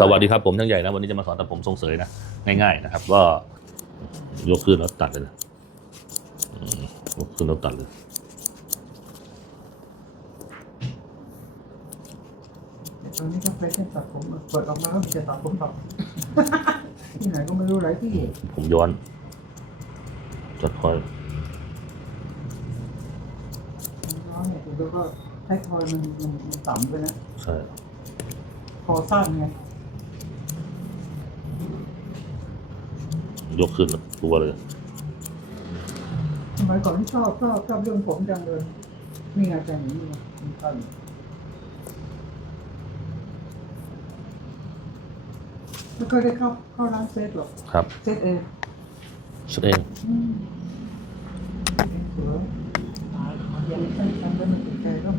สวัสดีครับผมช่างใหญ่นะวันนี้จะมาสอนตัดผมทรงเสยนะง่ายๆนะครับ ก็ยกขึ้นแล้วตัดเลยนะอืมยกขึ้นแล้วตัดเลยตอนนี้ก็ไปเส้นตัดผมเปิดออกมาแล้วจะตัดผมต่อที่ไหนก็ไม่รู้หลายที่ผมย้อนจัดคอยน้อยเนี่ยดูก็ใช้ทอยมันมันมันต่ำไปนะใช่คอสั้นไง ยกขึ้นตัวเลยสมัยก่อนที่ชอบชอบชอบเรื่องผมจังเลยนี่ไงแต่งอย่างนี้ไงมันสั้นไม่เคยได้เข้าเข้าร้านเซ็ตหรอกครับ เซ็ตเองชุดเอง อืมสวยตายยังไม่ใช่ทำแล้วมันติดใจก็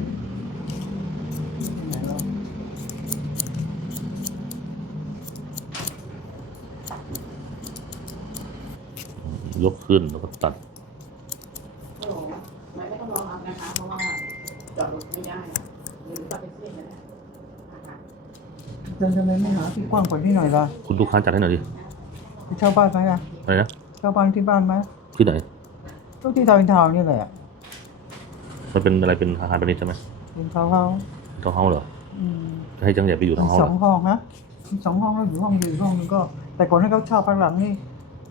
ที่ไหนเรา ยกขึ้นแล้วก็ตัดโอ้โหไม่ไม่ต้องรออัพนะคะ เพราะว่าจอดรถไม่ได้นะหรือจะไปเสี่ยงนะนะคะจันทำไมไม่หาที่กว้างกว่านี้หน่อยล่ะคุณลูกค้าจัดให้หน่อยดิไปเช่าบ้านไหมอะอะไรนะเช่าบ้านที่บ้านไหมที่ไหนก็ที่ทาวน์อินทาวน์นี่แหละมันเป็นอะไรเป็นอาหารประณีตใช่ไหมเป็นเขาเขาทาวน์เฮาส์เหรออืมจะให้จังใหญ่ไปอยู่มีทาวน์เฮาส์สเหรอองห้องนะมีสองห้องแล้วอยู่ห้องอยู่อีกห้องนึงก็ แต่ก่อนให้เขาเช่าพักหลังนี่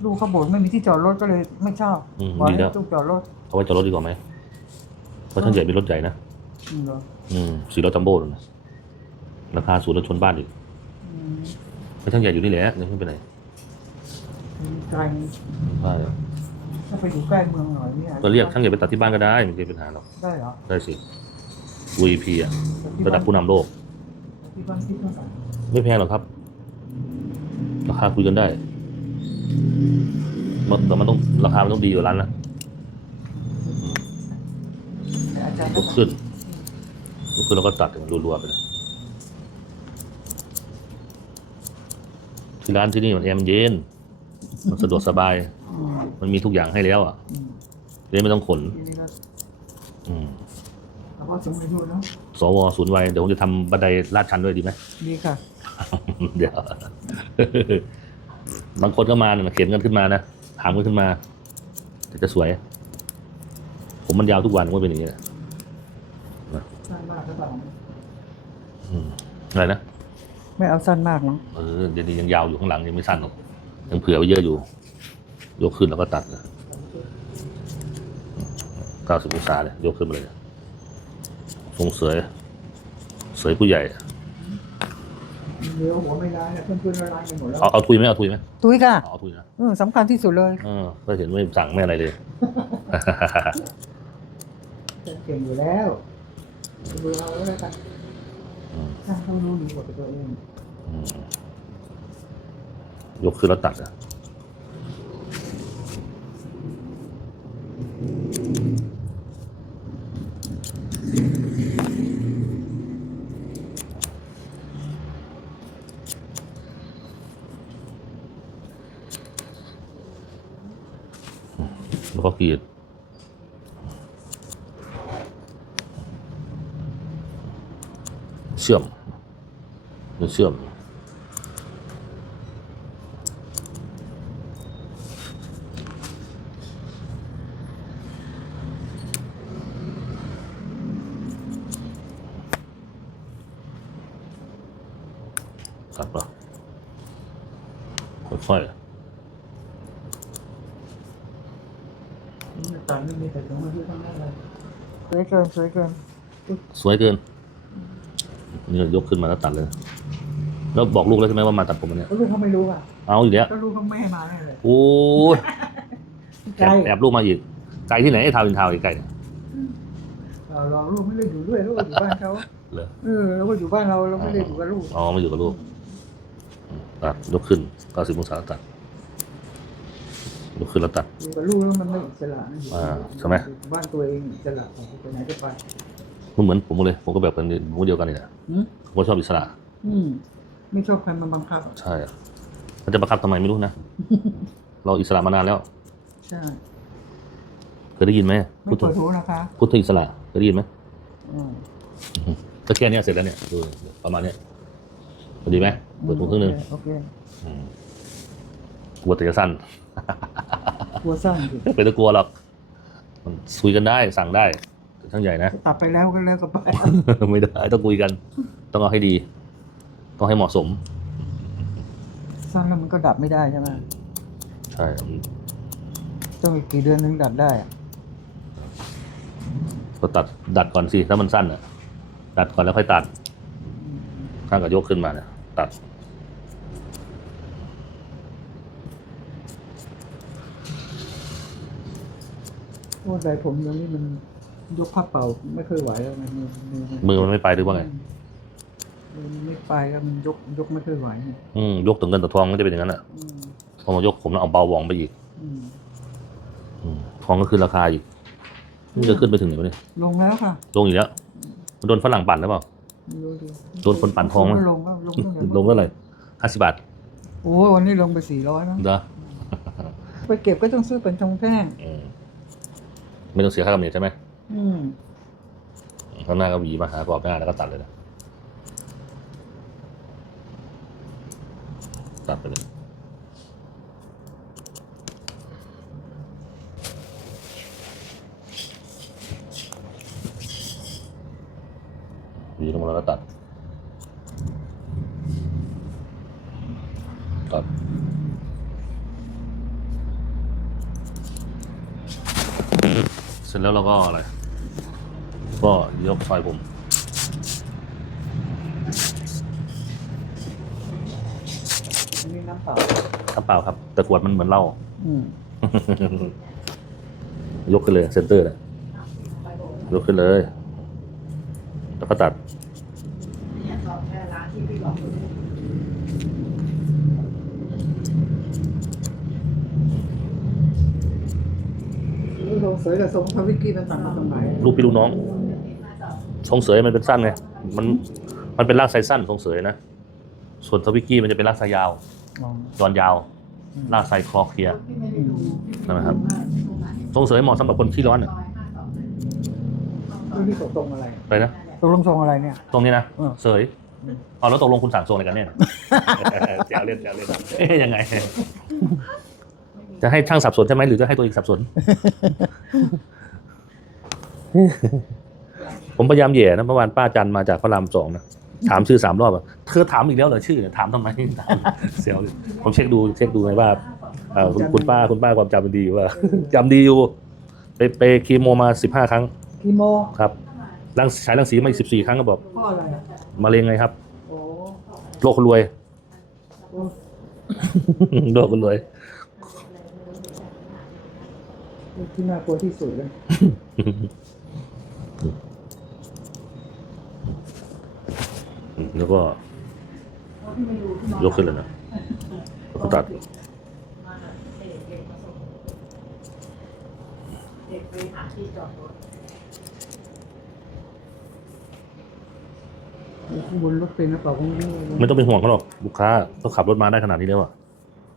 ลูกเขาบ่นไม่มีที่จอดรถก็เลยไม่เช่าอืมบอกดีให้แล้ว ลูกจอดรถเอาไว้จอดรถดีกว่าไหมเพราะช่างใหญ่เป็นรถใหญ่นะ อืมเหรออืมสีล้อจัมโบ้นั่นนะราคาสูงรถชนบ้านอีกอืมเพราะช่างใหญ่อยู่นี่แหละยังไม่ไปไหนไกลใช่ถ้าไปอยู่ใกล้เมืองหน่อยเนี่ยก็เรียกช่างใหญ่ไปตัดที่บ้านก็ได้ไม่ใช่ปัญหาหรอก ได้เหรอได้สิ VP อะที่ระดับผู้นำโลก ที่บ้านที่เท่าไหร่ไม่แพงหรอกครับ ราคาคุยกันได้ มันแต่มันต้องราคามันต้องดีกว่าร้านนะแต่อาจารย์ยกขึ้นยกขึ้นแล้วก็ตัดอย่างรัวๆไปเลยที่ร้านที่นี่มันแอร์มันเย็น มันสะดวกสบายอืมมันมีทุกอย่างให้แล้วอะอืมเลยไม่ต้องขนทีนี้ก็อืมเอาว่าสมอายุเนาะสวศูนย์วัยเดี๋ยวผมจะทำบันไดลาดชันด้วยดีไหมดีค่ะ เดี๋ยว บางคนก็มาเนี่ยเข็นกันขึ้นมานะถามกันขึ้นมาแต่จะสวย ผมมันยาวทุกวันมันก็เป็นอย่างนี้แหละสั้นมากหรือเปล่าอืมอะไรนะไม่เอาสั้นมากเนาะเออเดี๋ยวนี้ยังยาวอยู่ข้างหลังยังไม่สั้นหรอกยังเผื่อไว้เยอะอยู่ ยกขึ้นแล้วก็ตัดเก้าสิบองศาเลยยกขึ้นมาเลยทรงเสยเสยผู้ใหญ่ เดี๋ยวหัวไม่ร้ายนะเพื่อนๆละลายกันหมดแล้วเอาเอาทุยไหมเอาทุยไหมตุ้ยค่ะเอาทุยนะเออสำคัญที่สุดเลย เออก็เห็นไม่สั่งไม่อะไรเลย เก่งอยู่แล้วดูเราแล้วกันอืมช่างต้องรู้ดีกว่าตัวเองอืมยกขึ้นแล้วตัดอะ แล้วก็กรีดเชื่อมมันเชื่อม ตัดปะค่อย นี่ ตัดไม่มีแต่สมอายุทั้งนั้นเลยสวยเกินสวยเกินๆสวยเกินนี่ยกขึ้นมาแล้วตัดเลย แล้วบอกลูกแล้วใช่ไหมว่ามาตัดผมวันเนี้ยลูกเขาไม่รู้อะเอาอีกแล้วก็ลูกเขาไม่ให้มาแน่เลยโอ้ยไกลแอบแอบลูกมาอีกไกลที่ไหนไอ้ทาวน์อินทาวน์ไกลๆเนี่ยเราเราลูกไม่ได้อยู่ด้วยลูกอยู่บ้านเขาเหรอ เออเราก็อยู่บ้านเราเราไม่ได้อยู่กับลูก อ๋อมาอยู่กับลูกอืมตัดยกขึ้นเก้าสิบองศาแล้วตัดย กขึ้นแล้วตัด อยู่กับลูกแล้วมันไม่อิสระนะอยู่อ่าใช่ไหม อยู่บ้านตัวเองอิสระไปไหนก็ไปมันเหมือนผมเลยผมก็แบบกันผมก็เดียวกันนี่แหละอืมผมก็ชอบอิสระ อืมไม่ชอบใครมาบังคับใช่อะมันจะบังคับทำไมไม่รู้นะ เราอิสระมานานแล้ว ใช่เคยได้ยินไหมไม่พุทธเปิดหูนะคะพุทธอิสระเคยได้ยินไหมอืมก็แค่เนี้ยเสร็จแล้วเนี่ยดูประมาณเนี้ยพอดีไหมอเปิดถุงครึ่งหนึ่งโอเคอืมกลัวแต่จะสั้น กลัวสั้นสิไม่ต้องกลัวหรอกมันคุยกันได้สั่งได้แต่ช่างใหญ่นะ ตัดไปแล้วก็แล้วก็ไป ไม่ได้ต้องคุยกัน ต้องเอาให้ดี ต้องให้เหมาะสมสั้นแล้วมันก็ดัดไม่ได้ใช่ไหมใช่ต้องอีกกี่เดือนถึงดัดได้อะก็ตัดดัดก่อนสิถ้ามันสั้นอะดัดก่อนแล้วค่อยตัดข้างกับยกขึ้นมาเนี่ยตัด โอ้ใดผมอย่างนี้มันยกพับเป่าไม่เคยไหวแล้วมันมือมันมือมันไม่ไปหรือว่าไงมือมันไม่ไปแล้วมันยกยกไม่เคยไหวเนี่ยอืมยกถึงเงินต่อทองก็จะเป็นอย่างนั้นอะอืมพอมายกผมแล้วเอาเบาหวองไปอีกอืมอืมทองก็ขึ้นราคาอีกมันจะขึ้นไปถึงไหนวะเนี่ยลงแล้วค่ะ ลงอีกแล้วมันโดนฝรั่งปั่นหรือเปล่าไม่รู้ดิโดนคนปั่นทองไหมลงแล้วลงตั้งแต่ลงเท่าไหร่ห้าสิบบาทโอ้ยวันนี้ลงไปสี่ร้อยมั้งเด้อไปเก็บก็ต้องซื้อเป็นทองแท่งอืม ไม่ต้องเสียค่ากำเนิดใช่ไหมอืมข้างหน้าก็หวีมาหากรอบหน้าแล้วก็ตัดเลยนะตัดไปเลยหวีลงมาแล้วก็ตัดตัดเส ร็จแล้วเราก็อะไร ก็ยกไฟผมอันนี้น้ำเปล่าถ้าเปล่าครับ แต่ขวดมันเหมือนเหล้า อืมยกขึ้นเลยเซนเตอร์เนี่ยยกขึ้นเลย แล้วก็ตัด เนี่ยตอบแค่ร้านที่พี่บอกอยู่ ลง เสยกับทรงพาวิกกี้มันต่างกันตรงไหนลูกพี่ลูกน้อง ทรงเสยมันเป็นสั้นไง มันมันเป็นรากไซสั้นทรงเสยนะ ส่วนทวิกกี้มันจะเป็นรากไซยาวอ๋อจอนยาวรากไซคลอเคลียร์พี่ไม่ได้ดูนั่นนะครับว่าตรงไหนทรงเสยเหมาะสำหรับคนขี้ร้อนซอะอยห้าสองแล้วนี่ตกตรงอะไรไปนะ ตกลงทรงอะไรเนี่ย ตรงนี้นะ เออ เสย เอาแล้วตกลงคุณสั่งทรงอะไรกันเนี่ย แจวเล่นแจวเล่นเอ๊ยยังไง จะให้ช่างสับสนใช่ไหมหรือจะให้ตัวเองสับสน ผมพยายามแย่นะเมื่อวานป้าจันมาจากพระรามสองนะถามชื่อสามรอบอะเธอถามอีกแล้วเหรอชื่อเนี่ยถามทำไมถามเซลเลยผมเช็คดูเช็คดูไงว่าเอ่อคุณคุณป้าคุณป้าความจำมันดีอยู่ว่า จำดีอยู่ ไปไปคีโมมาสิบห้าครั้งกีโมครับรังฉายรังสีมาอีกสิบสี่ครั้งก็บอกเพราะอะไรอะมะเร็งไงครับโอ้โรคคนรวยโอ้โรคคนรวย ที่น่ากลัวที่สุดเลยแล้วก็พี่ไม่ดูพี่มองยกขึ้นเลยนะแล้วก็ตัดเด็กไปหาที่จอดรถข้างบนรถเป็นหรือเปล่าก็ไม่รู้ไม่ต้องเป็นห่วงเขาหรอก ลูกค้าเขาขับรถมาได้ขนาดนี้แล้วอะ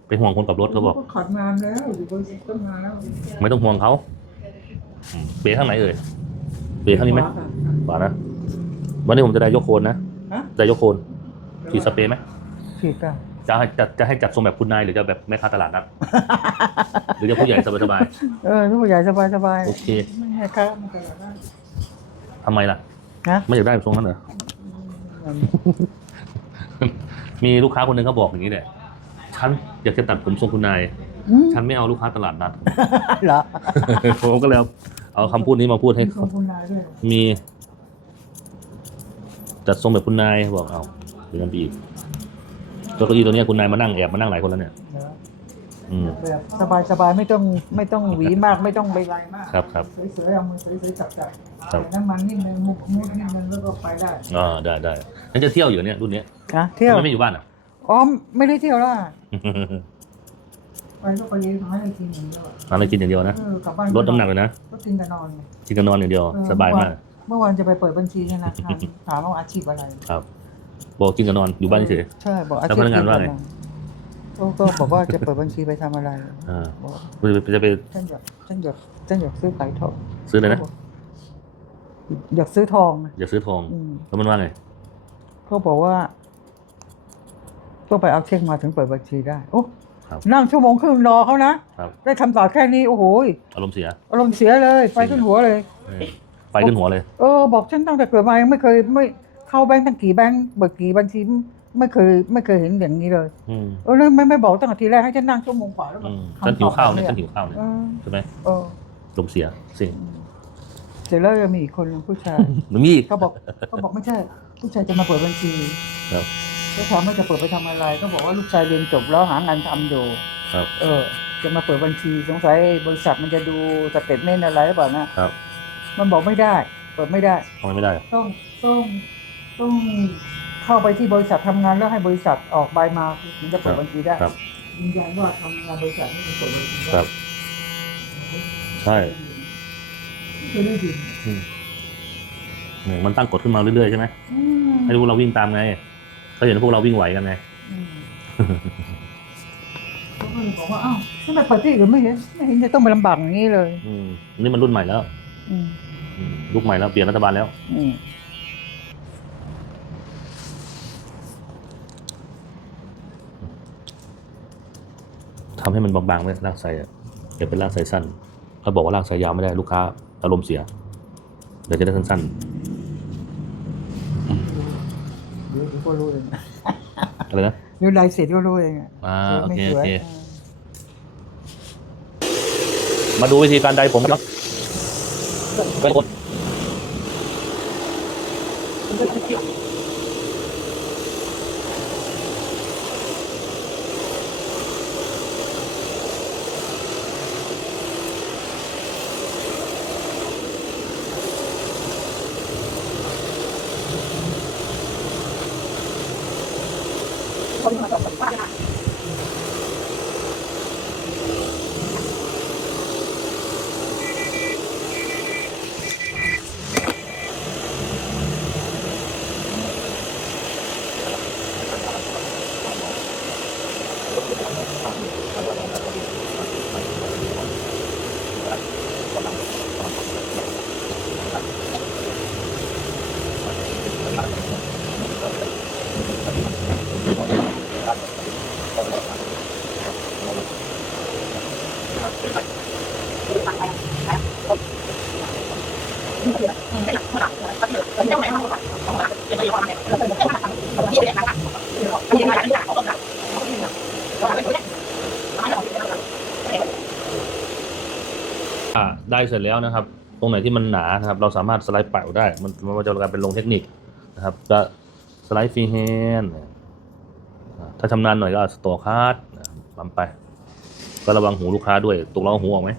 ไปห่วงคนขับรถเขาบอก ก็ขัดนานแล้วอยู่บนต้นนานแล้วไม่ต้องห่วงเขาอืมเบรข้างไหนเอ่ยเบรข้างนี้ไหมขวานะ วันนี้ผมจะได้ยกโคนนะฮะ ได้ยกโคนฉีดสเปรย์ไหมฉีดกันจะให้จะจะให้จัดทรงแบบคุณนายหรือจะแบบแม่ค้าตลาดนัด หรือจะผู้ใหญ่สบายเออผู้ใหญ่สบายสบายๆโอเคไม่ให้ครับไม่ให้ครับทำไมล่ะ นะไม่อยากได้ทรงนั้นเหรอ มีลูกค้าคนหนึ่งเขาบอกอย่างนี้แหละ ฉันอยากจะตัดผมทรงคุณนายอืมฉันไม่เอาลูกค้าตลาดนัด เหรอผมก็เลยเอาเอาคำพูดนี้มาพูดให้มีคนคุณนายด้วยมีจัดทรงแบบคุณนายบอกเอาเดี๋ยวกันไปอีกตัวเก้าอี้ตัวเนี้ยคุณนายมานั่งแอบมานั่งหลายคนแล้วเนี่ยเหรออืม แบบสบายสบายไม่ต้องไม่ต้องหวีมากไม่ต้องใบไรมากครับครับสวยๆเอามือสวยๆจับจับครับ น้ำมันนิดนึงมุกมุกนิดนึงแล้วก็ไปได้อ่าได้ได้ฉันจะเที่ยวอยู่เนี่ยรุ่นเนี้ยนะเที่ยวทำไมไม่อยู่บ้านอะ อ๋อไม่ได้เที่ยวแล้วอะ ไปก็ไปเลี้ยงน้อยกินอย่างเดียวอะอะไรกินอย่างเดียวนะเออกลับบ้านลดน้ำหนักเลยนะก็กินแต่นอนไง กินกันนอนอย่างเดียว เออ สบายมาก เมื่อวานจะไปเปิดบัญชีธนาคารถามว่าอาชีพอะไรครับ บอกกินกันนอนอยู่บ้านเฉย ใช่บอกอาแล้วชีพพนักงานว่าไง ก็ก็บอกว่าจะเปิดบัญชีไปทำอะไรอ่าบอกจะไปฉันอยากฉันอยากฉันอยากซื้อขายทองซื้อเลยนะอยากซื้อทองนะอย่าซื้อทองอืมแล้วมันว่าไงเขาบอกว่า ต้องไปเอาเช็คมาถึงเปิดบัญชีได้โอ้ครับ นั่งชั่วโมงครึ่งรอเขานะ ครับได้คำตอบแค่นี้ โอ้โหยอารมณ์เสียอารมณ์เสียเลยไฟขึ้นหัวเลยเออไฟขึ้นหัวเลย เออ บอกฉันตั้งแต่เกิดมายังไม่เคยไม่เข้าแบงค์ตั้งกี่แบงค์เบิกกี่บัญชีไม่เคยไม่เคยเห็นอย่างนี้เลยอืมเออแล้วไม่ไม่บอกตั้งแต่ทีแรกให้ฉันนั่งชั่วโมงกว่าแล้วอืมคำฉันหิวข้าวเนี่ยตฉัอบนหิวข้าวเนี่ยเออใช่ไหมเออลมณ์เสียสิ่งเสร็จแล้วยังมีอีกคนหนึ่งผู้ชาย หนูมีอีก เขาบอกเขาบอกไม่ใช่ ผู้ชายจะมาเปิดบัญชีครับ เขาถามว่าจะเปิดไปทำอะไรเขาบอกว่าลูกชายเรียนจบแล้วหางานทำอยู่ครับ เออ จะมาเปิดบัญชีสงสัยบริษัทมันจะดูสเตทเมนต์อะไรหรือเปล่านะครับ มันบอกไม่ได้ เปิดไม่ได้ทำไมไม่ได้ ต้องต้องต้องเข้าไปที่บริษัททำงานแล้วให้บริษัทออกใบมาถึงจะเปิดบัญชีได้ครับยืนยันว่าทำงานบริษัทนี่มันเปิดบัญชีได้ครับ ใช่เคยได้ยินอืมเนี่ยมันตั้งกฎขึ้นมาเรื่อยๆใช่ไหมอืมให้พวกเราวิ่งตามไง เขาเห็นพวกเราวิ่งไหวกันไงอืมเขาก็เลยบอกว่าอ้าวทำไมเปิดที่อื่นไม่เห็นไม่เห็นจะต้องไปลำบากอย่างนี้เลยอืมนี่มันรุ่นใหม่แล้วอืมอืมยุคใหม่แล้วเปลี่ยนรัฐบาลแล้ว อืมทำให้มันบางๆไว้ลากไซอะอย่าเป็นลากไซสั้นเขาบอกว่าลากไซยาวไม่ได้ลูกค้าอารมณ์เสียเดี๋ยวจะได้สั้นเดี๋ยวเดี๋ยว ก็รู้เองๆอะไรนะเดี๋ยวลายเสร็จก็รู้เองอะอ่าสวยโอไม่เคสโอวยเคอ่ามาดูวิธีการใดผมครับเป็นคน อ่าได้เสร็จแล้วนะครับ ตรงไหนที่มันหนานะครับ เราสามารถสไลด์เป่าได้ มันมันจะกลายเป็นลงเทคนิคนะครับจะสไลด์ฟรีแฮนด์อ่าถ้าชำนาญหน่อยก็สโตคัสทำไป ก็ระวังหูลูกค้าด้วยตกเราเอาหูออกไหม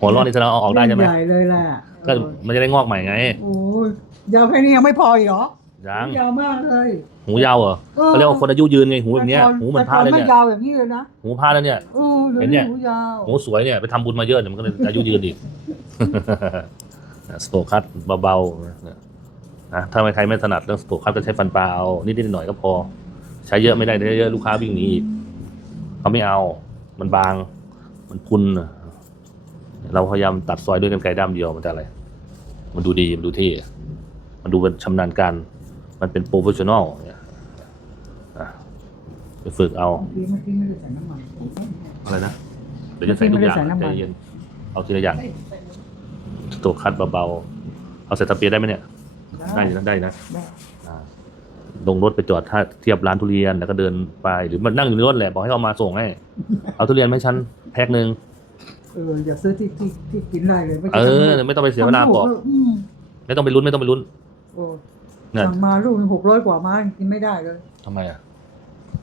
หัวเรอดนี่แสดงว่าเอาออกได้ใช่ไหมใหญ่เลยแหละก็มันจะได้งอกใหม่ไงโอ้ยยาวแค่นี้ยังไม่พออีกเหรอ ยังยาวมากเลย หูยาวเหรอเขาเรียกว่าคนอายุยืนไงหูแบบเนี้ยแต่ก่อหูเหมือนผ้าเลยแต่ก่เนี่ยไม่ยาวอย่างนี้เลยนะหูผ้าแล้วเนี่ยเออดี๋วเห็นเนี่ยหูยาวหูสวยเนี่ยไปทำบุญมาเยอะเนี่ยมันก็เลยอายุยืนอีกสโตคัสเบาๆนะนะถ้าไม่ใครไม่ถนัดเรื่องสโตคัสก็ใช้ฟันปลาเอานิดๆหน่อยๆก็พอ ใช้เยอะไม่ได้ได้เยอะลูกค้าวิ่งหนีอีกเขาไม่เอา มันบาง มันพุนน่ะเราพยายามตัดซอยด้วยกันไกรด้ามเดียวมันจะอะไร มันดูดีมันดูเท่มันดูเป็นชำนาญการ มันเป็นโปรเฟชชั่นอลเนี่ยอะไปฝึกเอาเมื่อกี้เมื่อกี้ไม่ได้ใส่น้ำมันอะไรนะ เดี๋ยวจะใส่ทุกอย่างไม่ได้ใส่น้ำมันใจเย็นเอาทีละอย่าง ตัวคัดเบาๆ เอาใส่ตะเปียได้ไหมเนี่ย ได้อยู่นะได้นะได้อ่าลงรถไปจอดท่าเทียบร้านทุเรียนแล้วก็เดินไปหรือมันนั่งอยู่ในรถแหละบอกให้เอามาส่งให้ เอาทุเรียนไหมฉันแพ็คหนึ่งเอออย่าซื้อที่ที่ที่กินได้เลยไม่เอใช่อไม่ต้องไปเสียเวลาบอกอืมไม่ต้องไปลุ้นไม่ต้องไปลุ้น โอ้เนี่ยสั่งมาลูกหกร้อยกว่าไม้กินไม่ได้เลยทำไมอะ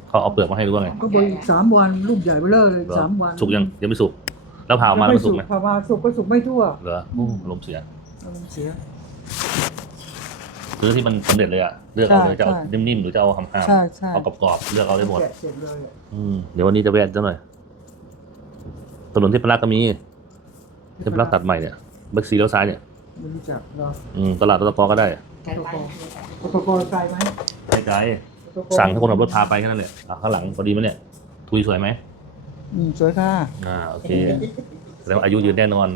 เขาเอาเปลือกมาให้หรือว่าไงก็บริสามวันลูกใหญ่เบ้อเลยเหรอสามวันสุกยังยังไม่สุก แล้วผ่าออกมาแล้วมันสุกไหมพามาสุกก็สุกไม่ทั่วเหรอโอ้ลมณ์เสียอารมณ์เสีย ซื้อที่มันสำเร็จเลยอะเลือกเอาเลยใช่จะเอาใช่ นิ่มๆหรือจะเอาหำใช่ใช่ๆเอากรอบๆเลือกเอาได้หมด แกะเสร็จเลยอะอืมเดี๋ยววันนี้จะแวะซะหน่อยถนนที่พระรักก็มีที่พระรักตัดใหม่เนี่ยเบ็กซีเลี้ยวซ้ายเนี่ยไม่รู้จักเหรออืมตลาดตตกก็ได้ ไกลไปโปรโตโกลไกลไหมไม่ไกลโปรโตโกลสั่งให้คนขับรถพาไปแค่นั้นแหละอะข้างหลังพอดีมั้ยเนี่ยทุยสวยไหมอืมสวยค่ะอ่าโอเค แล้วาอายุยืนแน่นอน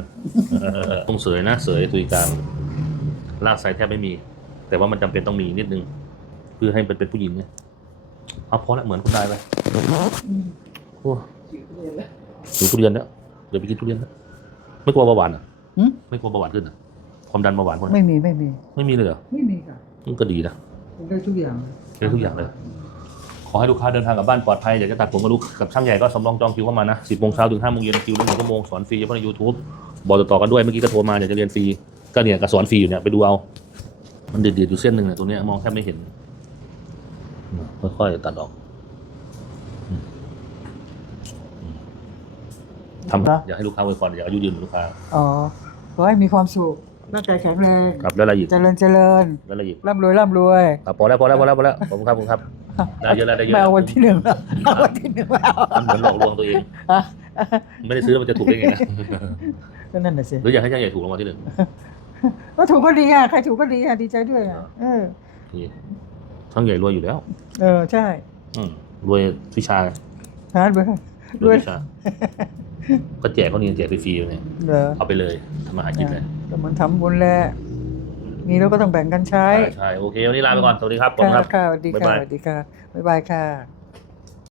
เออต้องเสยนะเสยตุยกลางลากไซแทบไม่มี แต่ว่ามันจำเป็นต้องมีนิดนึง เพื่อให้มันเป็นผู้หญิงไงเอาพอแล้วเหมือนคุณนายไปอืมโอ้ฉีดทุเรียนแล้วหิวทุเรียนแล้วเดี๋ยวไปกินทุเรียนแล้วไม่กลัวเบาหวานเหรอะหึไม่กลัวเบาหวานขึ้นเหรอะ ความดันเบาหวานพวกไม่นั้นมีไม่มีไม่มีเลยเหรอไม่มีค่ะมันก็ดีนะได้ทุกอย่างได้ทุกอย่างเลย ขอให้ลูกค้าเดินทางกลับบ้านปลอดภัยอยากจะตัดผมกับลูกกับช่างใหญ่ก็สำรองจองคิวเข้ามานะสิบโมงเช้าถึงห้าโมงเย็นคิวละหนึ่งชั่วโมงสอนฟรีเฉพาะในยูทูบบอกต่อๆกันด้วยเมื่อกี้ก็โทรมาอยากจะเรียนฟรีก็เนี่ยก็สอนฟรีอยู่เนี่ยไปดูเอา มันเดือดๆอยู่เส้นหนึ่งเนี่ยตัวเนี้ยมองแทบไม่เห็นอืมค่อยๆตัดออกอืมอืมทำอยากให้ลูกค้าไว้ก่อนอยากอายุยืนเหมือนลูกค้าอ๋อขอให้มีความสุข ร่างกายแข็งแรงครับแล้วอะไรอีกเจริญเจริญแล้วอะไรอีกร่ำรวยร่ำรวยครับพอแล้วพอแล้วพอแล้วพอแล้วขอบคุณครับขอบคุณครับได้เยอะแล้วได้เยอะมาแล้ววันที่หนึ่งแล้วเอาวันที่หนึ่งแล้วมันเหมือนหลอกลวงตัวเองฮะไม่ได้ซื้อแล้วมันจะถูกได้ไงนะก็นั่นน่ะสิหรืออยากให้ช่างใหญ่ถูกรางวัลที่หนึ่งก็ถูกก็ดีอะใครถูกก็ดีอะดีใจด้วยอะเออนี่ช่างใหญ่รวยอยู่แล้ว เออใช่อืมรวยวิชาฮะด้วยรวยวิชา ก็แจกเขานี่แจกฟรีๆเนี่ยเหรอเอาไปเลยทำมาหากินเลยก็เหมือนทำบุญแหละมีแล้วก็ต้องแบ่งกันใช้ใช่ใช่โอเควันนี้ลาไปก่อนสวัสดีครับขอบคุณค่ะครับค่ะสวัสดีบ๊ายค่ะบายสวัสดีค่ะบ๊ายบายค่ะ